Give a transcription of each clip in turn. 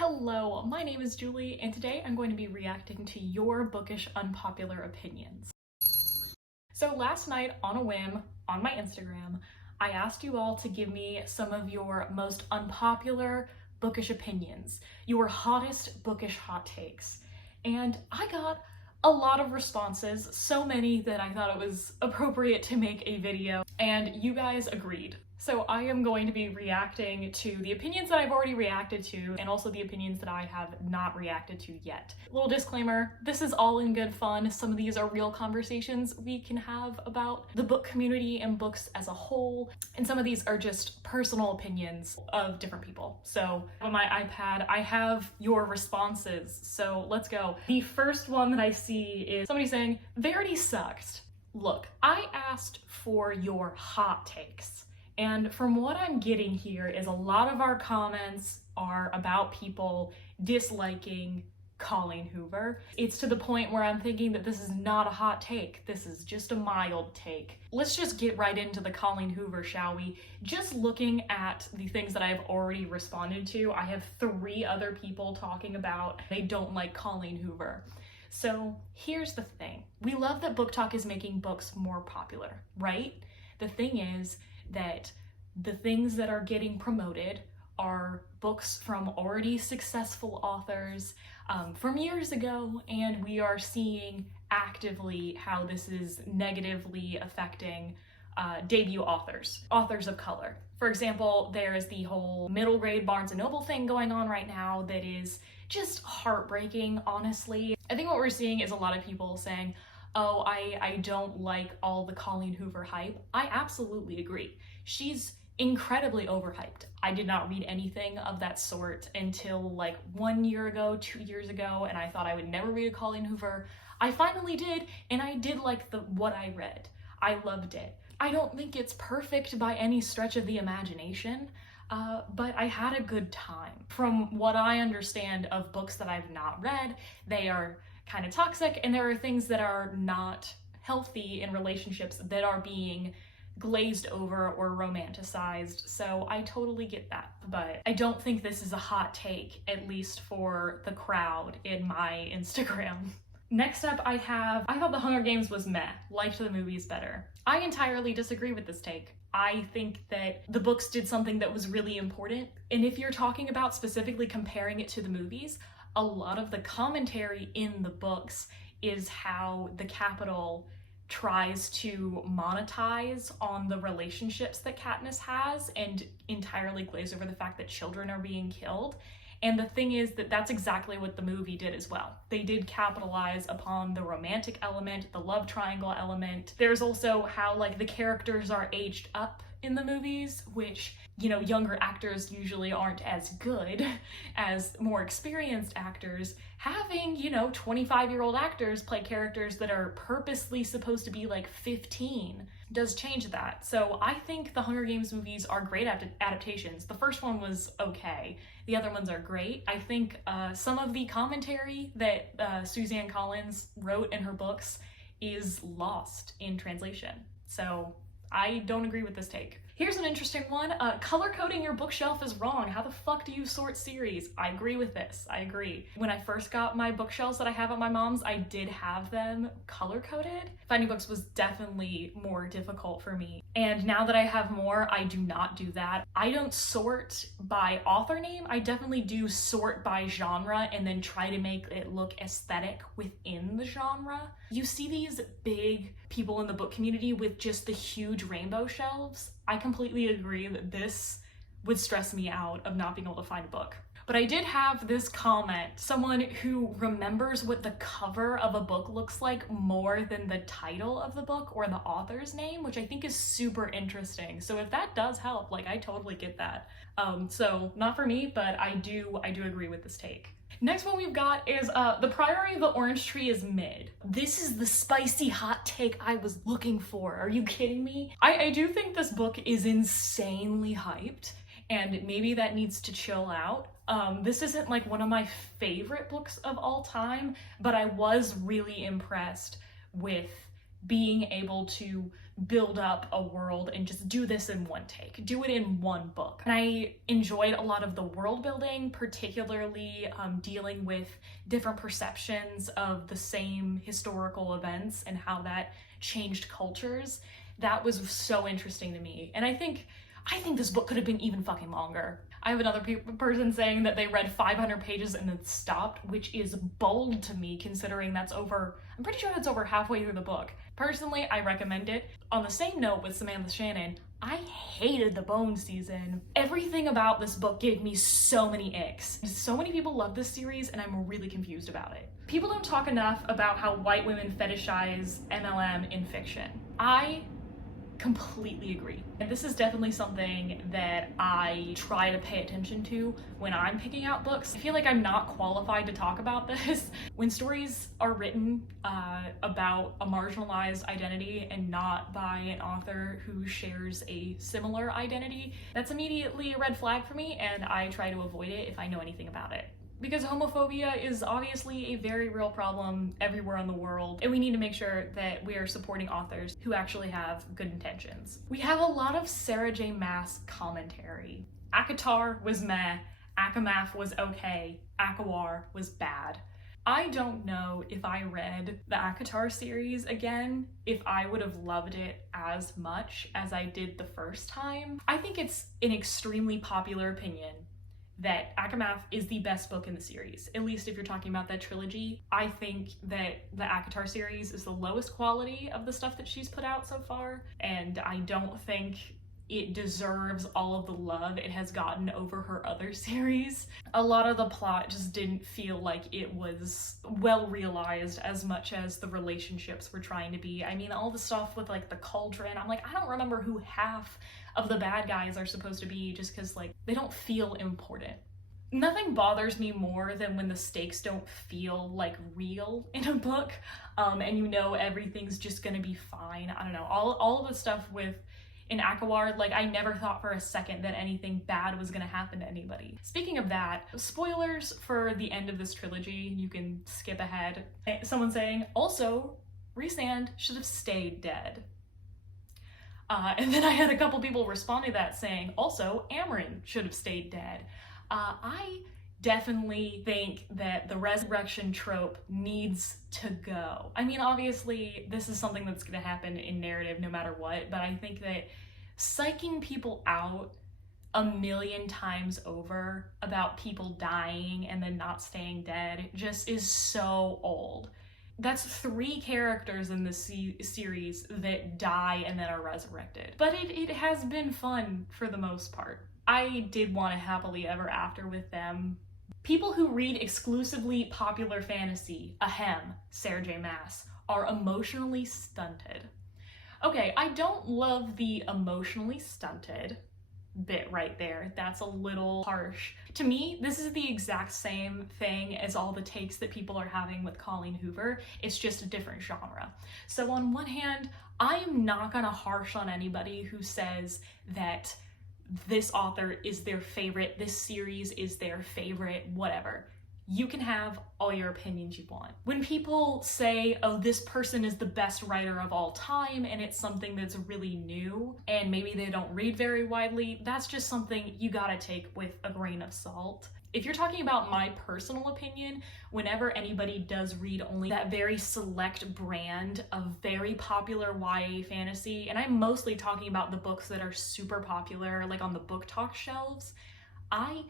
Hello, my name is Julie, and today I'm going to be reacting to your bookish unpopular opinions. So last night, on a whim, on my Instagram, I asked you all to give me some of your most unpopular bookish opinions, your hottest bookish hot takes, and I got a lot of responses, so many that I thought it was appropriate to make a video, and you guys agreed. So I am going to be reacting to the opinions that I've already reacted to and also the opinions that I have not reacted to yet. Little disclaimer, this is all in good fun. Some of these are real conversations we can have about the book community and books as a whole, and some of these are just personal opinions of different people. So on my iPad, I have your responses, so let's go. The first one that I see is somebody saying, Verity Sucks. Look, I asked for your hot takes. And from what I'm getting here is a lot of our comments are about people disliking Colleen Hoover. It's to the point where I'm thinking that this is not a hot take. This is just a mild take. Let's just get right into the Colleen Hoover, shall we? Just looking at the things that I've already responded to, I have 3 other people talking about they don't like Colleen Hoover. So here's the thing. We love that Book Talk is making books more popular, right? The thing is that the things that are getting promoted are books from already successful authors from years ago, and we are seeing actively how this is negatively affecting debut authors of color. For example, there is the whole middle grade Barnes & Noble thing going on right now that is just heartbreaking, honestly. I think what we're seeing is a lot of people saying, oh, I don't like all the Colleen Hoover hype. I absolutely agree. She's incredibly overhyped. I did not read anything of that sort until like 1 year ago, 2 years ago, and I thought I would never read a Colleen Hoover. I finally did, and I did like what I read. I loved it. I don't think it's perfect by any stretch of the imagination, but I had a good time. From what I understand of books that I've not read, they are kind of toxic, and there are things that are not healthy in relationships that are being glazed over or romanticized, so I totally get that. But I don't think this is a hot take, at least for the crowd in my Instagram. Next up, I thought The Hunger Games was meh, liked the movies better. I entirely disagree with this take. I think that the books did something that was really important, and if you're talking about specifically comparing it to the movies, a lot of the commentary in the books is how the Capitol tries to monetize on the relationships that Katniss has and entirely glaze over the fact that children are being killed. And the thing is that that's exactly what the movie did as well. They did capitalize upon the romantic element, the love triangle element. There's also how like the characters are aged up in the movies, which, you know, younger actors usually aren't as good as more experienced actors. Having, you know, 25-year-old actors play characters that are purposely supposed to be like 15 does change that. So I think the Hunger Games movies are great adaptations. The first one was okay. The other ones are great. I think some of the commentary that Suzanne Collins wrote in her books is lost in translation. So I don't agree with this take. Here's an interesting one. Color coding your bookshelf is wrong. How the fuck do you sort series? I agree with this. I agree. When I first got my bookshelves that I have at my mom's, I did have them color coded. Finding books was definitely more difficult for me. And now that I have more, I do not do that. I don't sort by author name. I definitely do sort by genre and then try to make it look aesthetic within the genre. You see these big people in the book community with just the huge rainbow shelves. I completely agree that this would stress me out of not being able to find a book. But I did have this comment, someone who remembers what the cover of a book looks like more than the title of the book or the author's name, which I think is super interesting. So if that does help, like, I totally get that. So not for me, but I do agree with this take. Next one we've got is the Priory of the Orange Tree is mid. This is the spicy hot take I was looking for. Are you kidding me? I do think this book is insanely hyped, and maybe that needs to chill out. This isn't like one of my favorite books of all time, but I was really impressed with being able to build up a world and just do this in one take, do it in one book. And I enjoyed a lot of the world building, particularly dealing with different perceptions of the same historical events and how that changed cultures. That was so interesting to me. And I think this book could have been even fucking longer. I have another person saying that they read 500 pages and then stopped, which is bold to me considering I'm pretty sure that's over halfway through the book. Personally, I recommend it. On the same note with Samantha Shannon, I hated the Bone season. Everything about this book gave me so many icks. So many people love this series and I'm really confused about it. People don't talk enough about how white women fetishize MLM in fiction. I completely agree. And this is definitely something that I try to pay attention to when I'm picking out books. I feel like I'm not qualified to talk about this. When stories are written about a marginalized identity and not by an author who shares a similar identity, that's immediately a red flag for me, and I try to avoid it if I know anything about it. Because homophobia is obviously a very real problem everywhere in the world, and we need to make sure that we are supporting authors who actually have good intentions. We have a lot of Sarah J Maas commentary. Acotar was meh, Akamaf was okay, Akawar was bad. I don't know if I read the Acotar series again, if I would have loved it as much as I did the first time. I think it's an extremely popular opinion that Akamaf is the best book in the series, at least if you're talking about that trilogy. I think that the Acotar series is the lowest quality of the stuff that she's put out so far, and I don't think it deserves all of the love it has gotten over her other series. A lot of the plot just didn't feel like it was well realized as much as the relationships were trying to be. I mean, all the stuff with like the cauldron, I'm like, I don't remember who half of the bad guys are supposed to be, just because like they don't feel important. Nothing bothers me more than when the stakes don't feel like real in a book, and you know everything's just gonna be fine. I don't know, all of the stuff in Akawar, like I never thought for a second that anything bad was gonna happen to anybody. Speaking of that, spoilers for the end of this trilogy, you can skip ahead. Someone saying, also, Rhysand should have stayed dead. And then I had a couple people respond to that saying, also, Amren should have stayed dead. I definitely think that the resurrection trope needs to go. I mean, obviously, this is something that's gonna happen in narrative no matter what, but I think that psyching people out a million times over about people dying and then not staying dead just is so old. That's 3 characters in this series that die and then are resurrected. But it has been fun for the most part. I did want a happily ever after with them. People who read exclusively popular fantasy, ahem, Sarah J Maas, are emotionally stunted. Okay, I don't love the emotionally stunted bit right there. That's a little harsh. To me, this is the exact same thing as all the takes that people are having with Colleen Hoover. It's just a different genre. So on one hand, I am not gonna harsh on anybody who says that this author is their favorite, this series is their favorite, whatever. You can have all your opinions you want. When people say, oh, this person is the best writer of all time, and it's something that's really new, and maybe they don't read very widely, that's just something you gotta take with a grain of salt. If you're talking about my personal opinion, whenever anybody does read only that very select brand of very popular YA fantasy, and I'm mostly talking about the books that are super popular, like on the book talk shelves, I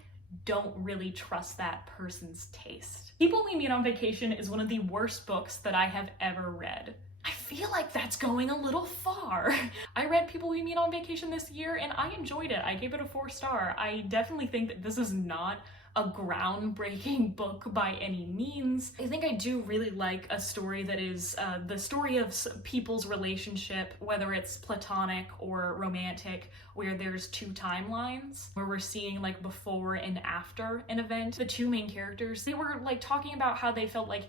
don't really trust that person's taste. People We Meet on Vacation is one of the worst books that I have ever read. I feel like that's going a little far. I read People We Meet on Vacation this year and I enjoyed it. I gave it a 4-star. I definitely think that this is not a groundbreaking book by any means. I think I do really like a story that is the story of people's relationship, whether it's platonic or romantic, where there's 2 timelines, where we're seeing like before and after an event. The 2 main characters, they were like talking about how they felt like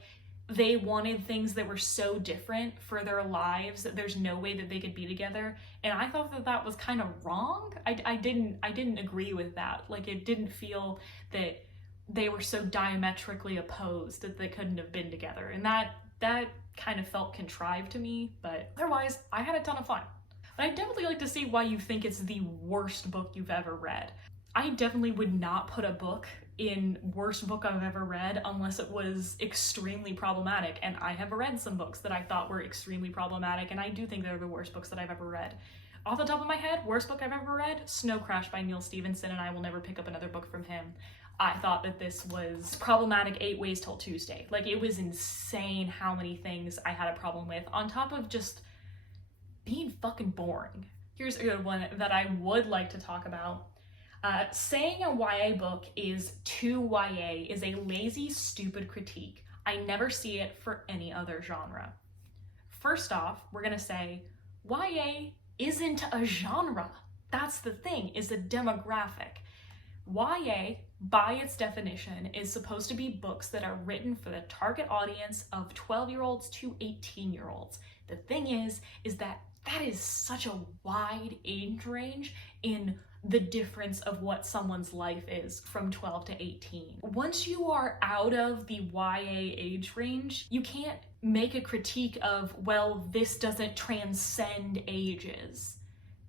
they wanted things that were so different for their lives that there's no way that they could be together. And I thought that that was kind of wrong. I didn't agree with that. Like, it didn't feel that they were so diametrically opposed that they couldn't have been together. And that That kind of felt contrived to me, but otherwise, I had a ton of fun. But I'd definitely like to see why you think it's the worst book you've ever read. I definitely would not put a book in worst book I've ever read unless it was extremely problematic, and I have read some books that I thought were extremely problematic, and I do think they're the worst books that I've ever read. Off the top of my head, worst book I've ever read, Snow Crash by Neil Stephenson, and I will never pick up another book from him. I thought that this was problematic 8 ways till Tuesday. Like, it was insane how many things I had a problem with, on top of just being fucking boring. Here's a good one that I would like to talk about. Saying a YA book is too YA is a lazy, stupid critique. I never see it for any other genre. First off, we're gonna say YA isn't a genre. That's the thing, is a demographic. YA, by its definition, is supposed to be books that are written for the target audience of 12-year-olds to 18-year-olds. The thing is that is such a wide age range in the difference of what someone's life is from 12 to 18. Once you are out of the YA age range, you can't make a critique of, well, this doesn't transcend ages,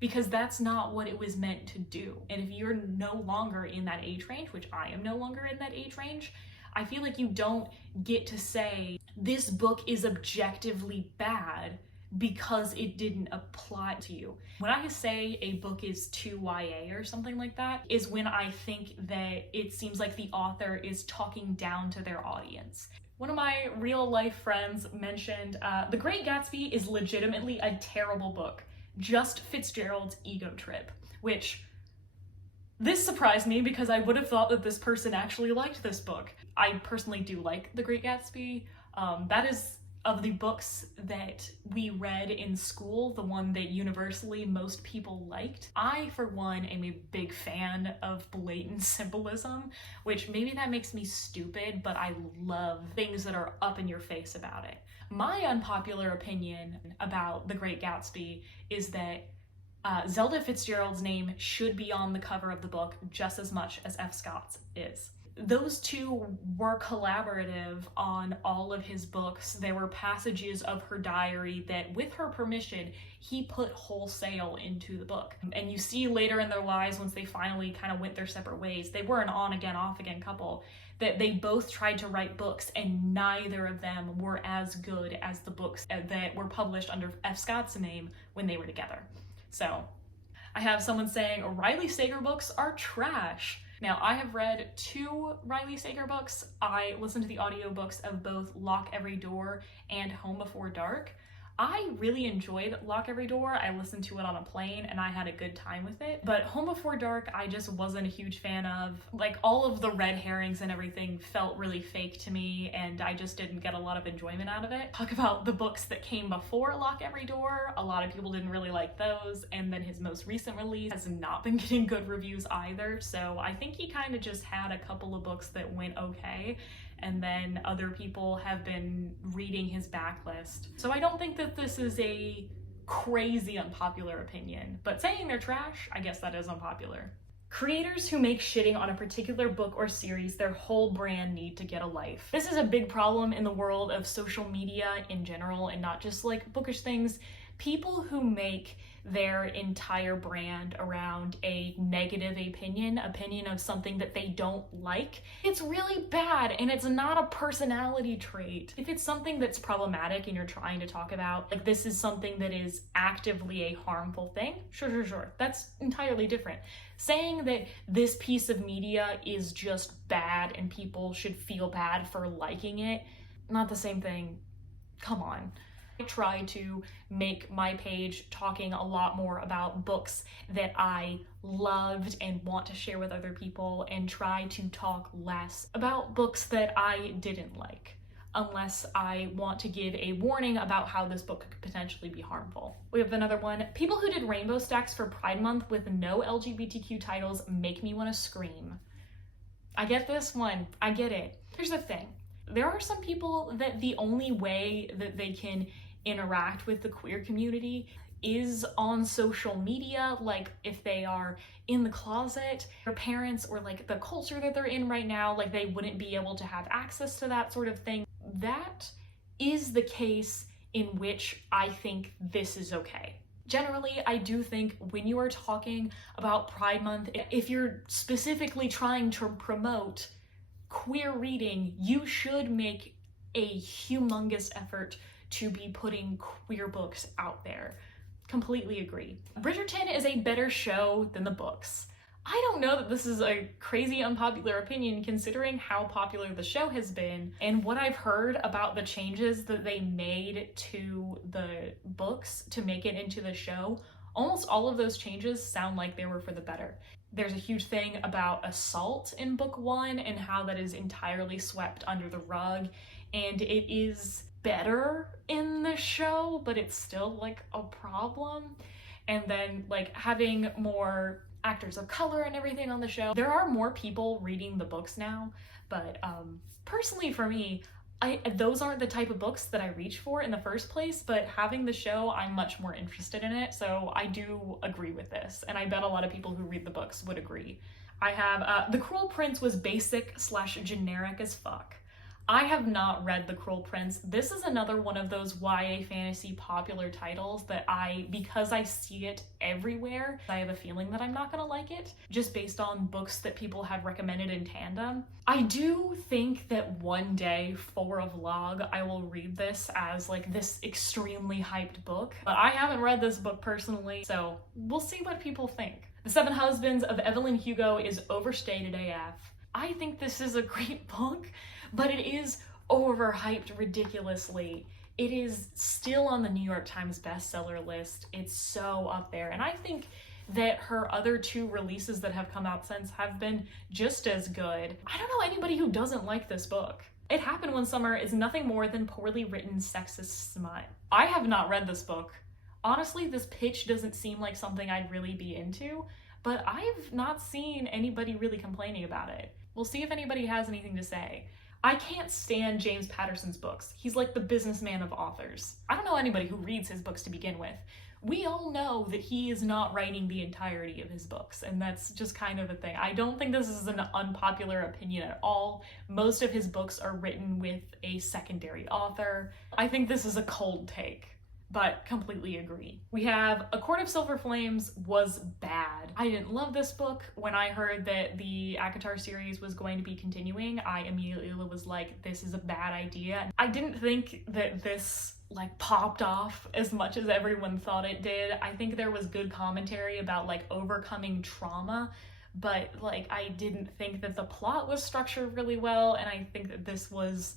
because that's not what it was meant to do. And if you're no longer in that age range, which I am no longer in that age range, I feel like you don't get to say, this book is objectively bad because it didn't apply to you. When I say a book is too YA or something like that, is when I think that it seems like the author is talking down to their audience. One of my real life friends mentioned The Great Gatsby is legitimately a terrible book, just Fitzgerald's ego trip, which this surprised me because I would have thought that this person actually liked this book. I personally do like The Great Gatsby. That is, of the books that we read in school, the one that universally most people liked. I, for one, am a big fan of blatant symbolism, which maybe that makes me stupid, but I love things that are up in your face about it. My unpopular opinion about The Great Gatsby is that Zelda Fitzgerald's name should be on the cover of the book just as much as F. Scott's is. Those two were collaborative on all of his books. There were passages of her diary that, with her permission, he put wholesale into the book. And you see later in their lives, once they finally kind of went their separate ways, they were an on-again, off-again couple, that they both tried to write books, and neither of them were as good as the books that were published under F. Scott's name when they were together. So I have someone saying Riley Sager books are trash. Now, I have read 2 Riley Sager books. I listened to the audiobooks of both Lock Every Door and Home Before Dark. I really enjoyed Lock Every Door. I listened to it on a plane and I had a good time with it. But Home Before Dark, I just wasn't a huge fan of. Like, all of the red herrings and everything felt really fake to me, and I just didn't get a lot of enjoyment out of it. Talk about the books that came before Lock Every Door. A lot of people didn't really like those, and then his most recent release has not been getting good reviews either. So I think he kind of just had a couple of books that went okay, and then other people have been reading his backlist. So I don't think that this is a crazy unpopular opinion, but saying they're trash, I guess that is unpopular. Creators who make shitting on a particular book or series their whole brand need to get a life. This is a big problem in the world of social media in general, and not just like bookish things. People who make their entire brand around a negative opinion of something that they don't like, it's really bad, and it's not a personality trait. If it's something that's problematic and you're trying to talk about, like, this is something that is actively a harmful thing, sure, that's entirely different. Saying that this piece of media is just bad and people should feel bad for liking it, not the same thing. Come on. I try to make my page talking a lot more about books that I loved and want to share with other people, and try to talk less about books that I didn't like, unless I want to give a warning about how this book could potentially be harmful. We have another one. People who did rainbow stacks for Pride Month with no LGBTQ titles make me want to scream. I get this one. I get it. Here's the thing. There are some people that the only way that they can interact with the queer community is on social media. Like, if they are in the closet, their parents, or like the culture that they're in right now, like, they wouldn't be able to have access to that sort of thing. That is the case in which I think this is okay. Generally, I do think when you are talking about Pride Month, if you're specifically trying to promote queer reading, you should make a humongous effort to be putting queer books out there. Completely agree. Bridgerton is a better show than the books. I don't know that this is a crazy unpopular opinion considering how popular the show has been and what I've heard about the changes that they made to the books to make it into the show. Almost all of those changes sound like they were for the better. There's a huge thing about assault in book 1 and how that is entirely swept under the rug, and it is better in the show, but it's still like a problem. And then like having more actors of color and everything on the show. There are more people reading the books now, but personally for me, those aren't the type of books that I reach for in the first place, but having the show, I'm much more interested in it, so I do agree with this, and I bet a lot of people who read the books would agree. I have The Cruel Prince was basic / generic as fuck. I have not read The Cruel Prince. This is another one of those YA fantasy popular titles that because I see it everywhere, I have a feeling that I'm not gonna like it, just based on books that people have recommended in tandem. I do think that one day for a vlog, I will read this as like this extremely hyped book, but I haven't read this book personally, so we'll see what people think. The Seven Husbands of Evelyn Hugo is overstated AF. I think this is a great book, but it is overhyped ridiculously. It is still on the New York Times bestseller list. It's so up there. And I think that her other 2 releases that have come out since have been just as good. I don't know anybody who doesn't like this book. It Happened One Summer is nothing more than poorly written sexist smut. I have not read this book. Honestly, this pitch doesn't seem like something I'd really be into, but I've not seen anybody really complaining about it. We'll see if anybody has anything to say. I can't stand James Patterson's books. He's like the businessman of authors. I don't know anybody who reads his books to begin with. We all know that he is not writing the entirety of his books, and that's just kind of a thing. I don't think this is an unpopular opinion at all. Most of his books are written with a secondary author. I think this is a cold take, but completely agree. We have A Court of Silver Flames was bad. I didn't love this book. When I heard that the Acotar series was going to be continuing, I immediately was like, this is a bad idea. I didn't think that this like popped off as much as everyone thought it did. I think there was good commentary about like overcoming trauma, but like I didn't think that the plot was structured really well, and I think that this was,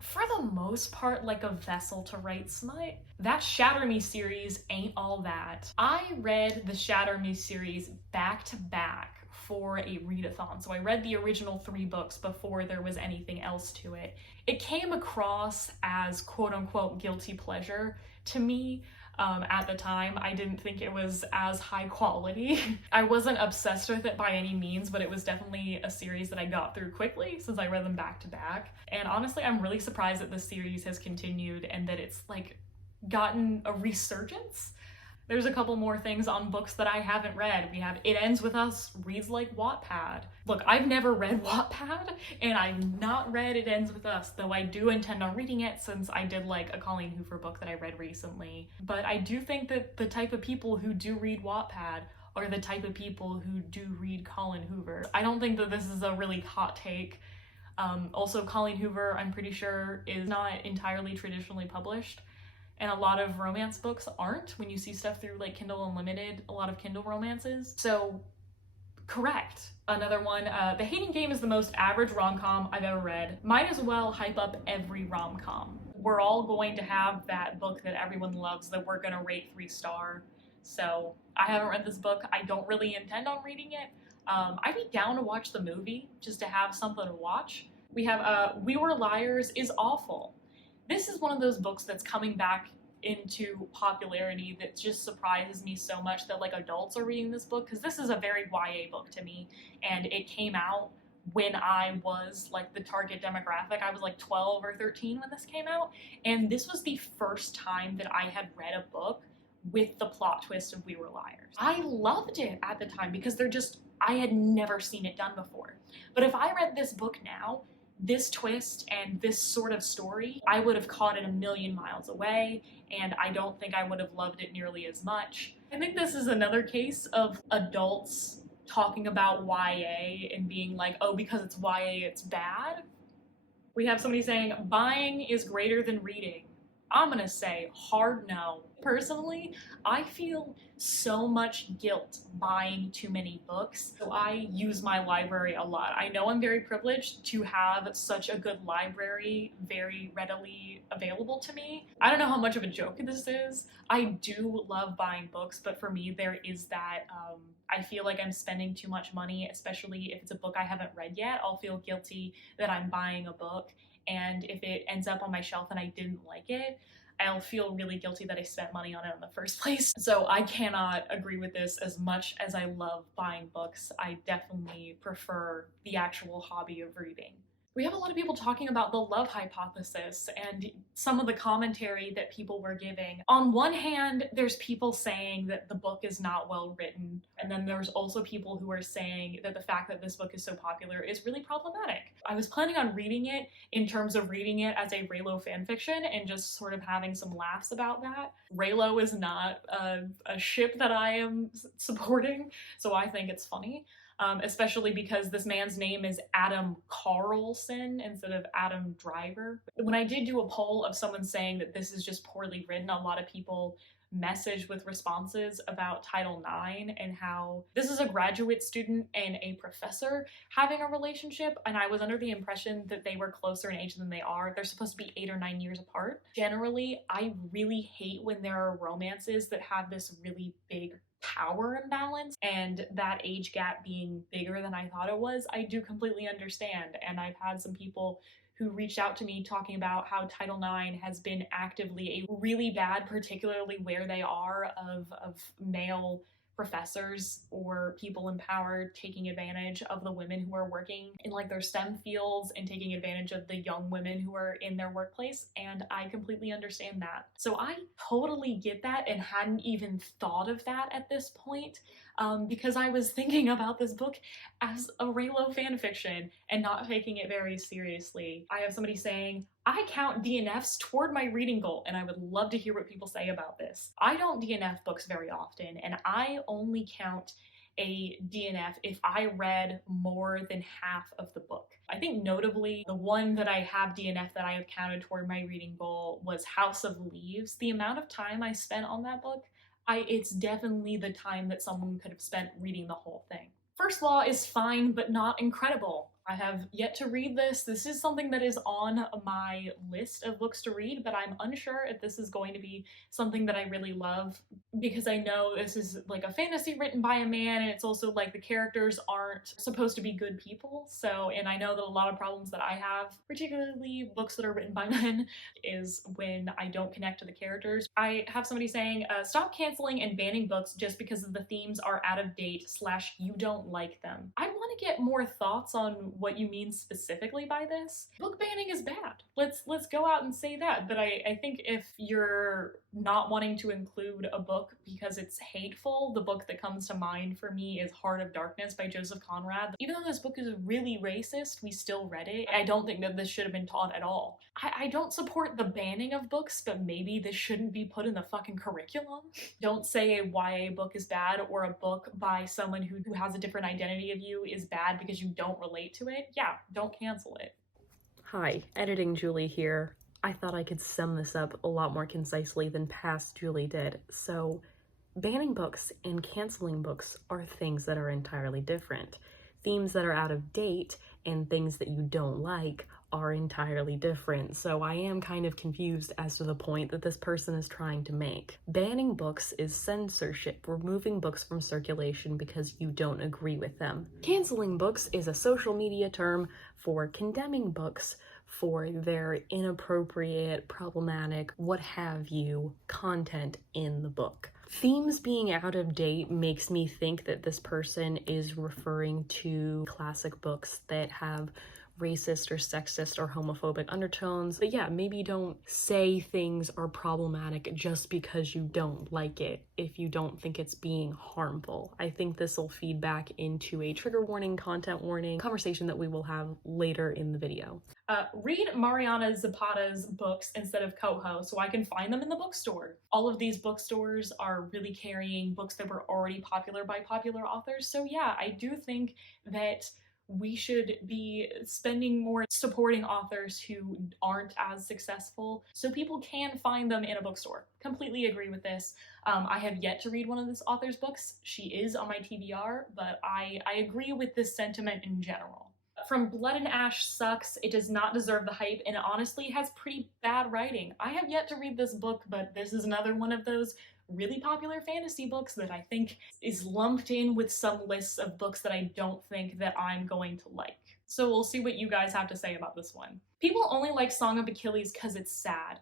for the most part, like a vessel to write smut. That Shatter Me series ain't all that. I read the Shatter Me series back to back for a readathon, so I read the original 3 books before there was anything else to it. It came across as quote-unquote guilty pleasure to me. At the time, I didn't think it was as high quality. I wasn't obsessed with it by any means, but it was definitely a series that I got through quickly since I read them back to back. And honestly, I'm really surprised that this series has continued and that it's like gotten a resurgence. There's a couple more things on books that I haven't read. We have It Ends With Us reads like Wattpad. Look, I've never read Wattpad, and I've not read It Ends With Us, though I do intend on reading it since I did like a Colleen Hoover book that I read recently. But I do think that the type of people who do read Wattpad are the type of people who do read Colleen Hoover. I don't think that this is a really hot take. Also, Colleen Hoover, I'm pretty sure, is not entirely traditionally published. And a lot of romance books aren't. When you see stuff through like Kindle Unlimited, a lot of Kindle romances. So, correct. Another one, The Hating Game is the most average rom-com I've ever read. Might as well hype up every rom-com. We're all going to have that book that everyone loves that we're gonna rate 3-star. So, I haven't read this book. I don't really intend on reading it. I'd be down to watch the movie just to have something to watch. We have We Were Liars is awful. This is one of those books that's coming back into popularity that just surprises me so much that like adults are reading this book, because this is a very YA book to me, and it came out when I was like the target demographic. I was like 12 or 13 when this came out, and this was the first time that I had read a book with the plot twist of We Were Liars. I loved it at the time because I had never seen it done before. But if I read this book now, this twist and this sort of story, I would have caught it a million miles away, and I don't think I would have loved it nearly as much. I think this is another case of adults talking about YA and being like, oh, because it's YA, it's bad. We have somebody saying, buying is greater than reading. I'm gonna say hard no. Personally, I feel so much guilt buying too many books, so I use my library a lot. I know I'm very privileged to have such a good library very readily available to me. I don't know how much of a joke this is. I do love buying books, but for me there is that I feel like I'm spending too much money, especially if it's a book I haven't read yet. I'll feel guilty that I'm buying a book, and if it ends up on my shelf and I didn't like it, I'll feel really guilty that I spent money on it in the first place. So I cannot agree with this. As much as I love buying books, I definitely prefer the actual hobby of reading. We have a lot of people talking about the love hypothesis and some of the commentary that people were giving. On one hand, there's people saying that the book is not well written, and then there's also people who are saying that the fact that this book is so popular is really problematic. I was planning on reading it in terms of reading it as a Reylo fanfiction and just sort of having some laughs about that. Reylo is not a ship that I am supporting, so I think it's funny. Especially because this man's name is Adam Carlson instead of Adam Driver. When I did do a poll of someone saying that this is just poorly written, a lot of people messaged with responses about Title IX and how this is a graduate student and a professor having a relationship, and I was under the impression that they were closer in age than they are. They're supposed to be 8 or 9 years apart. Generally, I really hate when there are romances that have this really big power imbalance, and that age gap being bigger than I thought it was, I do completely understand. And I've had some people who reached out to me talking about how Title IX has been actively a really bad, particularly where they are, of male professors or people in power taking advantage of the women who are working in like their STEM fields and taking advantage of the young women who are in their workplace, and I completely understand that. So I totally get that and hadn't even thought of that at this point, because I was thinking about this book as a Reylo fanfiction and not taking it very seriously. I have somebody saying, I count DNFs toward my reading goal, and I would love to hear what people say about this. I don't DNF books very often, and I only count a DNF if I read more than half of the book. I think notably, the one that I have DNF that I have counted toward my reading goal was House of Leaves. The amount of time I spent on that book, it's definitely the time that someone could have spent reading the whole thing. First Law is fine, but not incredible. I have yet to read this. This is something that is on my list of books to read, but I'm unsure if this is going to be something that I really love, because I know this is like a fantasy written by a man, and it's also like the characters aren't supposed to be good people. So, and I know that a lot of problems that I have, particularly books that are written by men, is when I don't connect to the characters. I have somebody saying, stop canceling and banning books just because the themes are out of date / you don't like them. I want to get more thoughts on what you mean specifically by this. Book banning is bad. Let's go out and say that. But I think if you're not wanting to include a book because it's hateful, the book that comes to mind for me is Heart of Darkness by Joseph Conrad. Even though this book is really racist, we still read it. I don't think that this should have been taught at all. I don't support the banning of books, but maybe this shouldn't be put in the fucking curriculum. Don't say a YA book is bad, or a book by someone who has a different identity of you is bad because you don't relate to it. Yeah, don't cancel it. Hi, Editing Julie here. I thought I could sum this up a lot more concisely than past Julie did. So, banning books and canceling books are things that are entirely different. Themes that are out of date and things that you don't like are entirely different. So I am kind of confused as to the point that this person is trying to make. Banning books is censorship, removing books from circulation because you don't agree with them. Canceling books is a social media term for condemning books for their inappropriate, problematic, what have you, content in the book. Themes being out of date makes me think that this person is referring to classic books that have racist or sexist or homophobic undertones. But yeah, maybe don't say things are problematic just because you don't like it, if you don't think it's being harmful. I think this will feed back into a trigger warning, content warning conversation that we will have later in the video. Read Mariana Zapata's books instead of Coho so I can find them in the bookstore. All of these bookstores are really carrying books that were already popular by popular authors. So yeah, I do think that we should be spending more supporting authors who aren't as successful so people can find them in a bookstore. Completely agree with this. I have yet to read one of this author's books. She is on my TBR, but I agree with this sentiment in general. From Blood and Ash Sucks, it does not deserve the hype and it honestly has pretty bad writing. I have yet to read this book, but this is another one of those really popular fantasy books that I think is lumped in with some lists of books that I don't think that I'm going to like. So we'll see what you guys have to say about this one. People only like Song of Achilles because it's sad.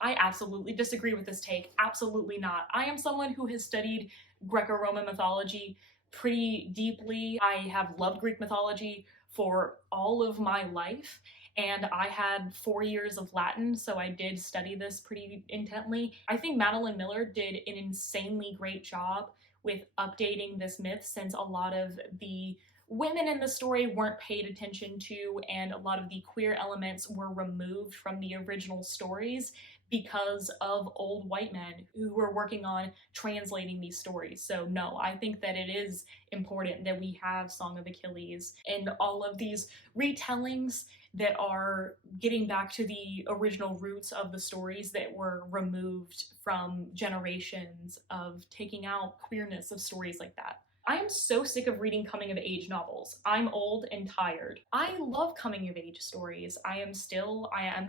I absolutely disagree with this take. Absolutely not. I am someone who has studied Greco-Roman mythology pretty deeply. I have loved Greek mythology for all of my life, and I had 4 years of Latin, so I did study this pretty intently. I think Madeline Miller did an insanely great job with updating this myth, since a lot of the women in the story weren't paid attention to, and a lot of the queer elements were removed from the original stories because of old white men who were working on translating these stories. So no, I think that it is important that we have Song of Achilles and all of these retellings that are getting back to the original roots of the stories that were removed from generations of taking out queerness of stories like that. I am so sick of reading coming of age novels. I'm old and tired. I love coming of age stories. I am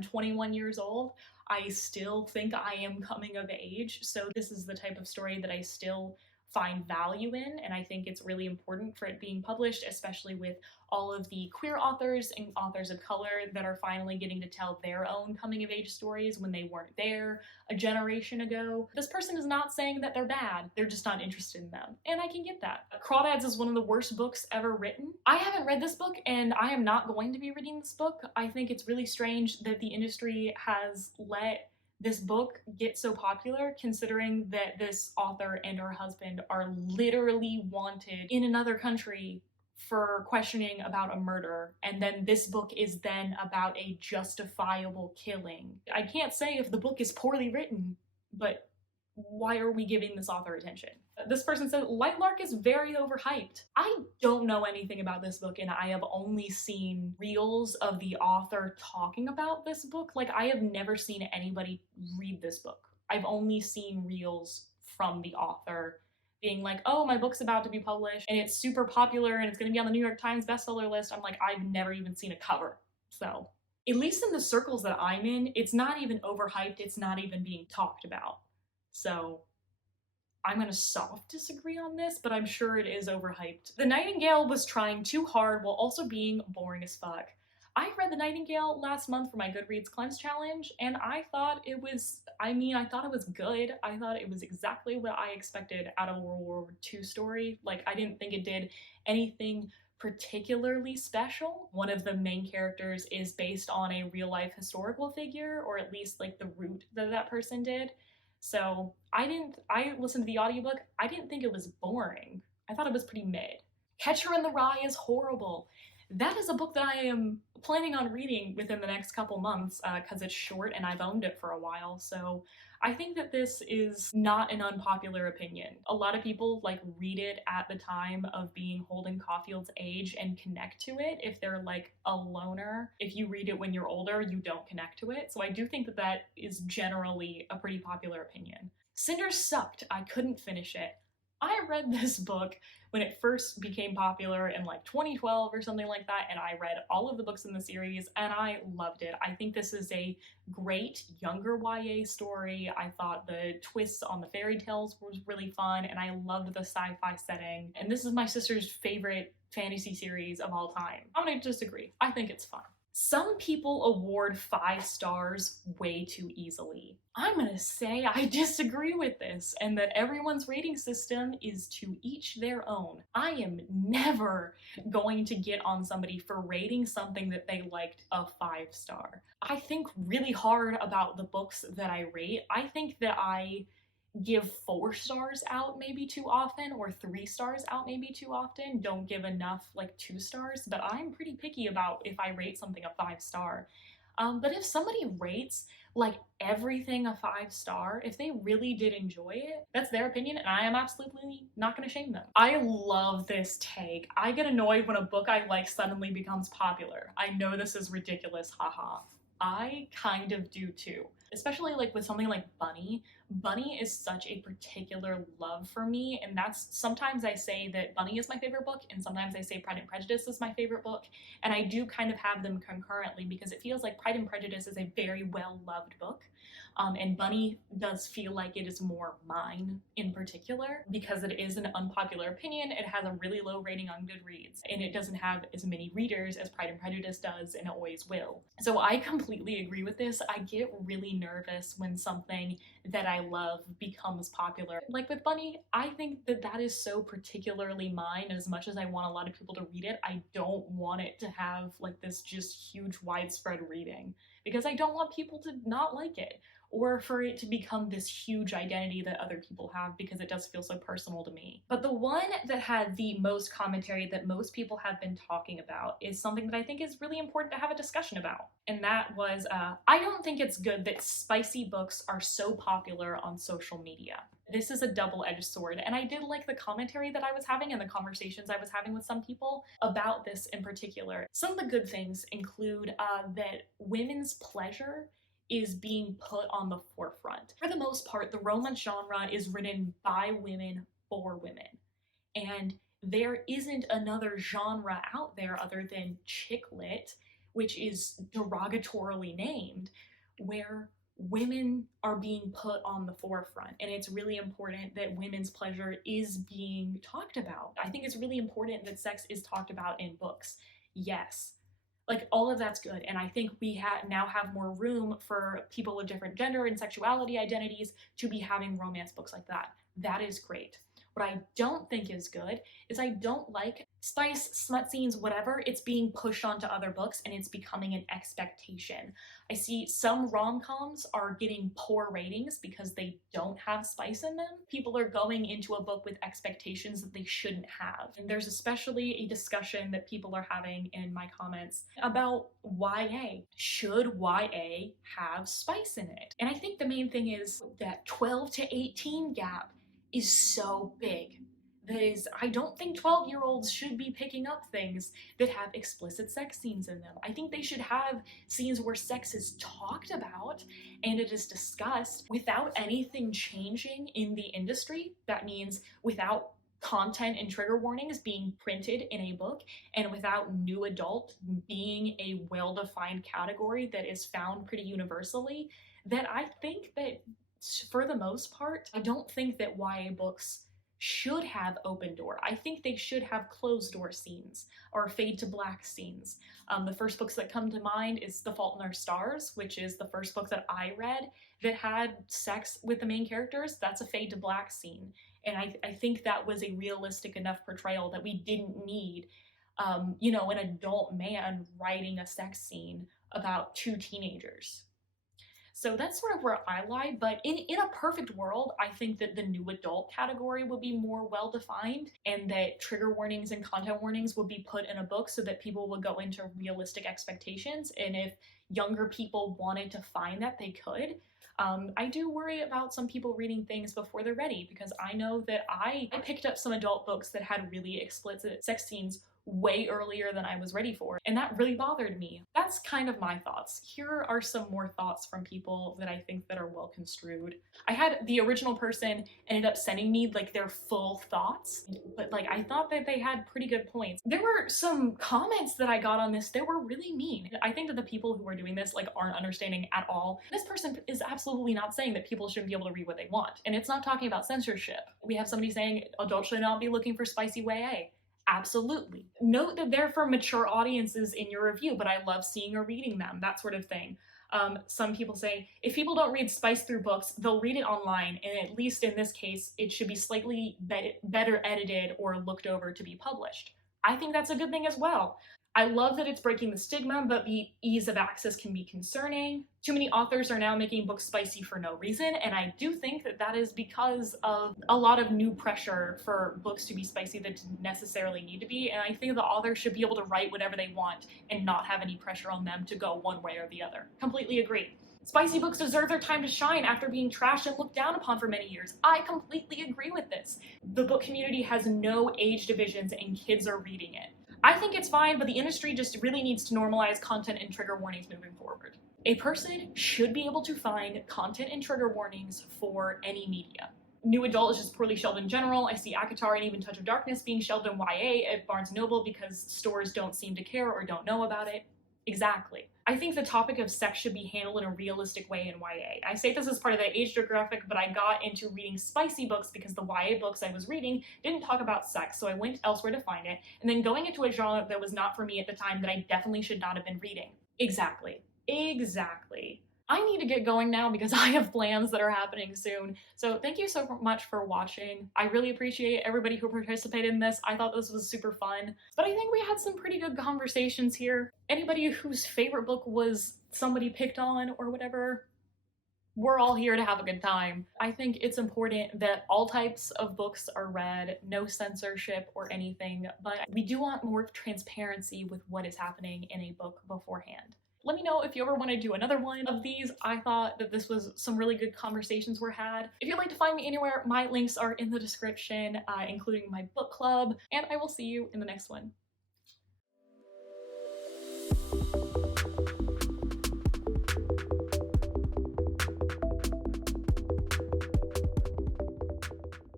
21 years old. I still think I am coming of age, so this is the type of story that I still find value in, and I think it's really important for it being published, especially with all of the queer authors and authors of color that are finally getting to tell their own coming of age stories when they weren't there a generation ago. This person is not saying that they're bad, they're just not interested in them, and I can get that. Crawdads is one of the worst books ever written. I haven't read this book, and I am not going to be reading this book. I think it's really strange that the industry has let this book get so popular, considering that this author and her husband are literally wanted in another country for questioning about a murder, and then this book is then about a justifiable killing. I can't say if the book is poorly written, but why are we giving this author attention? This person said, Lightlark is very overhyped. I don't know anything about this book, and I have only seen reels of the author talking about this book. Like, I have never seen anybody read this book. I've only seen reels from the author being like, oh, my book's about to be published, and it's super popular, and it's gonna be on the New York Times bestseller list. I'm like, I've never even seen a cover. So, at least in the circles that I'm in, it's not even overhyped, it's not even being talked about. So, I'm gonna soft disagree on this, but I'm sure it is overhyped. The Nightingale was trying too hard while also being boring as fuck. I read The Nightingale last month for my Goodreads Cleanse Challenge, and I thought it was, I thought it was good. I thought it was exactly what I expected out of a World War II story. Like, I didn't think it did anything particularly special. One of the main characters is based on a real-life historical figure, or at least like the route that that person did. So I listened to the audiobook, I didn't think it was boring. I thought it was pretty mid. Catcher in the Rye is horrible. That is a book that I am planning on reading within the next couple months because it's short and I've owned it for a while. So I think that this is not an unpopular opinion. A lot of people like read it at the time of being Holden Caulfield's age and connect to it. If they're like a loner, if you read it when you're older, you don't connect to it. So I do think that that is generally a pretty popular opinion. Cinder sucked. I couldn't finish it. I read this book when it first became popular in like 2012 or something like that, and I read all of the books in the series and I loved it. I think this is a great younger YA story. I thought the twists on the fairy tales was really fun, and I loved the sci-fi setting. And this is my sister's favorite fantasy series of all time. I'm gonna disagree. I think it's fun. Some people award 5 stars way too easily. I'm gonna say I disagree with this, and that everyone's rating system is to each their own. I am never going to get on somebody for rating something that they liked a 5 star. I think really hard about the books that I rate. I think that I give 4 stars out maybe too often, or 3 stars out maybe too often. Don't give enough like 2 stars, but I'm pretty picky about if I rate something a 5 star. But if somebody rates like everything a 5 star, if they really did enjoy it, that's their opinion, and I am absolutely not gonna shame them. I love this take. I get annoyed when a book I like suddenly becomes popular. I know this is ridiculous, haha. I kind of do too. Especially like with something like Bunny. Bunny is such a particular love for me, and that's sometimes I say that Bunny is my favorite book, and sometimes I say Pride and Prejudice is my favorite book, and I do kind of have them concurrently because it feels like Pride and Prejudice is a very well-loved book. And Bunny does feel like it is more mine in particular because it is an unpopular opinion. It has a really low rating on Goodreads, and it doesn't have as many readers as Pride and Prejudice does, and it always will. So I completely agree with this. I get really nervous when something that I love becomes popular. Like with Bunny, I think that that is so particularly mine. As much as I want a lot of people to read it, I don't want it to have like this just huge widespread reading because I don't want people to not like it, or for it to become this huge identity that other people have because it does feel so personal to me. But the one that had the most commentary that most people have been talking about is something that I think is really important to have a discussion about. And that was, I don't think it's good that spicy books are so popular on social media. This is a double-edged sword, and I did like the commentary that I was having and the conversations I was having with some people about this in particular. Some of the good things include that women's pleasure is being put on the forefront. For the most part, the romance genre is written by women for women. And there isn't another genre out there other than chick lit, which is derogatorily named, where women are being put on the forefront. And it's really important that women's pleasure is being talked about. I think it's really important that sex is talked about in books. Yes. Like, all of that's good, and I think we now have more room for people of different gender and sexuality identities to be having romance books like that. That is great. What I don't think is good is I don't like spice, smut scenes, whatever. It's being pushed onto other books and it's becoming an expectation. I see some rom-coms are getting poor ratings because they don't have spice in them. People are going into a book with expectations that they shouldn't have. And there's especially a discussion that people are having in my comments about YA. Should YA have spice in it? And I think the main thing is that 12 to 18 gap is so big. That is, I don't think 12-year-olds should be picking up things that have explicit sex scenes in them. I think they should have scenes where sex is talked about and it is discussed without anything changing in the industry. That means without content and trigger warnings being printed in a book, and without new adult being a well-defined category that is found pretty universally. That I think that for the most part, I don't think that YA books should have open door. I think they should have closed door scenes or fade to black scenes. The first books that come to mind is The Fault in Our Stars, which is the first book that I read that had sex with the main characters. That's a fade to black scene. And I think that was a realistic enough portrayal that we didn't need, an adult man writing a sex scene about 2 teenagers. So that's sort of where I lie, but in a perfect world, I think that the new adult category would be more well-defined, and that trigger warnings and content warnings would be put in a book so that people would go into realistic expectations, and if younger people wanted to find that, they could. I do worry about some people reading things before they're ready, because I know that I picked up some adult books that had really explicit sex scenes way earlier than I was ready for, and that really bothered me. That's kind of my thoughts. Here are some more thoughts from people that I think that are well construed. I had the original person ended up sending me like their full thoughts, but like I thought that they had pretty good points. There were some comments that I got on this that were really mean. I think that the people who are doing this like aren't understanding at all. This person is absolutely not saying that people shouldn't be able to read what they want, and it's not talking about censorship. We have somebody saying adults should not be looking for spicy YA. Absolutely. Note that they're for mature audiences in your review, but I love seeing or reading them, that sort of thing. Some people say, if people don't read spice through books, they'll read it online, and at least in this case, it should be slightly better edited or looked over to be published. I think that's a good thing as well. I love that it's breaking the stigma, but the ease of access can be concerning. Too many authors are now making books spicy for no reason, and I do think that that is because of a lot of new pressure for books to be spicy that didn't necessarily need to be, and I think the authors should be able to write whatever they want and not have any pressure on them to go one way or the other. Completely agree. Spicy books deserve their time to shine after being trashed and looked down upon for many years. I completely agree with this. The book community has no age divisions and kids are reading it. I think it's fine, but the industry just really needs to normalize content and trigger warnings moving forward. A person should be able to find content and trigger warnings for any media. New adult is just poorly shelved in general. I see Acotar and even Touch of Darkness being shelved in YA at Barnes & Noble because stores don't seem to care or don't know about it. Exactly. I think the topic of sex should be handled in a realistic way in YA. I say this as part of the age demographic, but I got into reading spicy books because the YA books I was reading didn't talk about sex, so I went elsewhere to find it, and then going into a genre that was not for me at the time that I definitely should not have been reading. Exactly. I need to get going now because I have plans that are happening soon. So thank you so much for watching. I really appreciate everybody who participated in this. I thought this was super fun. But I think we had some pretty good conversations here. Anybody whose favorite book was somebody picked on or whatever, we're all here to have a good time. I think it's important that all types of books are read, no censorship or anything, but we do want more transparency with what is happening in a book beforehand. Let me know if you ever want to do another one of these. I thought that this was some really good conversations were had. If you'd like to find me anywhere, my links are in the description, including my book club, and I will see you in the next one.